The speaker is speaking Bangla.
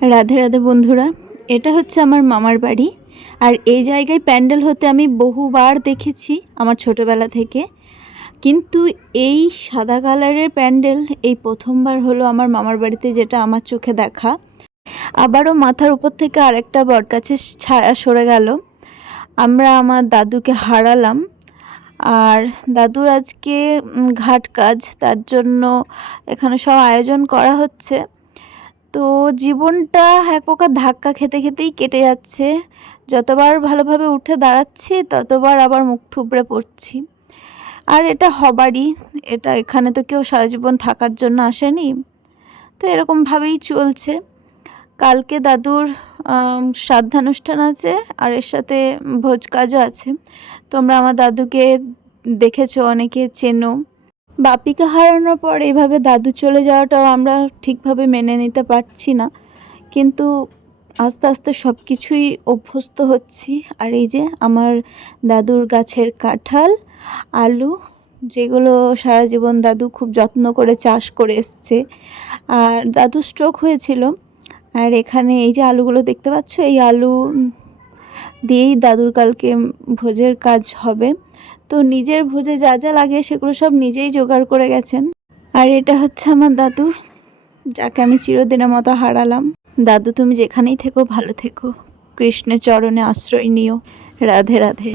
রাধে রাধে বন্ধুরা, এটা হচ্ছে আমার মামার বাড়ি। আর এই জায়গায় প্যান্ডেল হতে আমি বহুবার দেখেছি আমার ছোটবেলা থেকে, কিন্তু এই সাদা কালারের প্যান্ডেল এই প্রথমবার হলো আমার মামার বাড়িতে, যেটা আমার চোখে দেখা। আবারও মাথার উপর থেকে আরেকটা বটগাছের ছায়া সরে গেল। আমরা আমার দাদুকে হারালাম। আর দাদুর আজকে ঘাট কাজ, তার জন্য এখানে সব আয়োজন করা হচ্ছে। তো জীবনটা এক প্রকার ধাক্কা খেতে খেতেই কেটে যাচ্ছে। যতবার ভালোভাবে উঠে দাঁড়াচ্ছি ততবার আবার মুখ থুবড়ে পড়ছি। আর এটা হবারই, এটা এখানে তো কেউ সারা জীবন থাকার জন্য আসেনি। তো এরকমভাবেই চলছে। কালকে দাদুর শ্রাদ্ধানুষ্ঠান আছে, আর এর সাথে ভোজ কাজও আছে। তোমরা আমার দাদুকে দেখেছো, অনেকে চেনো। বাপিকে হারানোর পর এইভাবে দাদু চলে যাওয়াটাও আমরা ঠিকভাবে মেনে নিতে পারছি না, কিন্তু আস্তে আস্তে সব কিছুই অভ্যস্ত হচ্ছি। আর এই যে আমার দাদুর গাছের কাঁঠাল, আলু, যেগুলো সারা জীবন দাদু খুব যত্ন করে চাষ করে এসছে। আর দাদু স্ট্রোক হয়েছিল, আর এখানে এই যে আলুগুলো দেখতে পাচ্ছ, এই আলু দিয়েই দাদুর কালকে ভোজের কাজ হবে। তো নিজের ভোজে যা যা লাগে সেগুলো সব নিজেই জোগাড় করে গেছেন। আর এটা হচ্ছে আমার দাদু, যাকে আমি চিরদিনের মতো হারালাম। দাদু, তুমি যেখানেই থেকো ভালো থেকো, কৃষ্ণের চরণে আশ্রয় নিও। রাধে রাধে।